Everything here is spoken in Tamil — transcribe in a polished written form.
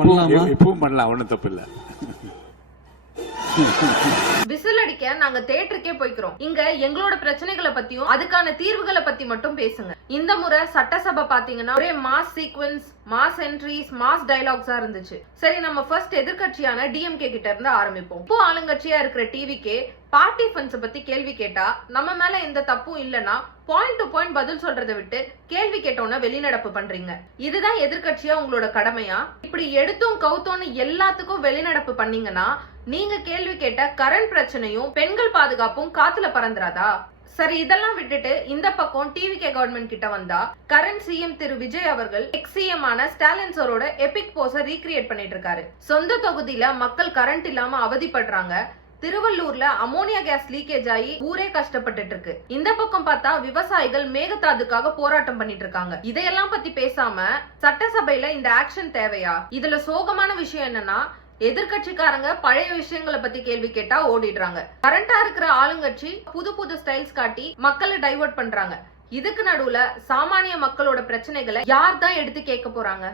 பண்ணலாமா? இப்பவும் பண்ணலாம், ஒன்றும் தப்பு இல்லை. விசில் அடிக்க நாங்க தியேட்டருக்கே போய்க்கிறோம். இங்க எங்களோட பிரச்சனைகளை பத்தியும் அதுக்கான தீர்வுகளை பத்தி மட்டும் பேசுங்க. இந்த முறை சட்டசபை பாத்தீங்கன்னா ஒரே mass sequence, mass entries, mass டயலாக்ஸா இருந்துச்சு. சரி, நம்ம ஃபர்ஸ்ட் எதிர்கட்சியான டிஎம்கே கிட்ட இருந்து ஆரம்பிப்போம். இப்போ ஆளுங்கட்சியா இருக்கிற டிவிக்கே பார்ட்டி ஃபண்ட்ஸ் பத்தி கேள்வி கேட்டா நம்ம மேல எந்த தப்பும் இல்லனா பாயிண்ட் டு பாயிண்ட் பதில் சொல்றதை விட்டு கேள்வி கேட்டோன்னா வெளிநடப்பு பண்றீங்க. இதுதான் எதிர்கட்சியா உங்களோட கடமையா? இப்படி எடுத்தும் கவுத்தோன்னு எல்லாத்துக்கும் வெளிநடப்பு பண்ணீங்கன்னா நீங்க கேள்வி கேட்ட கரண்ட் பிரச்சனையும் பெண்கள் பாதுகாப்பும் காத்துல பறந்துராதா? சரி, இதெல்லாம் விட்டுட்டு இந்த பக்கம் டிவிகே கவர்மெண்ட் கிட்ட வந்தா கரண்ட் சிஎம் திரு விஜய் அவர்கள் எக்ஸ் சிஎம் ஆன ஸ்டாலின் சாரோட எபிக் போஸ ரீக்ரியேட் பண்ணிட்டு இருக்காரு. சொந்த தொகுதியில மக்கள் கரண்ட் இல்லாம அவதிப்படுறாங்க. திருவள்ளூர்ல அமோனியா கேஸ் லீக்கேஜ் ஆகி ஊரே கஷ்டப்பட்டுட்டு இருக்கு. இந்த பக்கம் பார்த்தா விவசாயிகள் மேகதாதுக்காக போராட்டம் பண்ணிட்டு இருக்காங்க. இதையெல்லாம் பத்தி பேசாம சட்டசபையில இந்த ஆக்ஷன் தேவையா? இதுல சோகமான விஷயம் என்னன்னா, எதிர்கட்சிக்காரங்க பழைய விஷயங்களை பத்தி கேள்வி கேட்டா ஓடிடுறாங்க. கரண்டா இருக்கிற ஆளுங்கட்சி புது புது ஸ்டைல்ஸ் காட்டி மக்களை டைவர்ட் பண்றாங்க. இதுக்கு நடுவுல சாமானிய மக்களோட பிரச்சனைகளை யார் தான் எடுத்து கேட்க போறாங்க?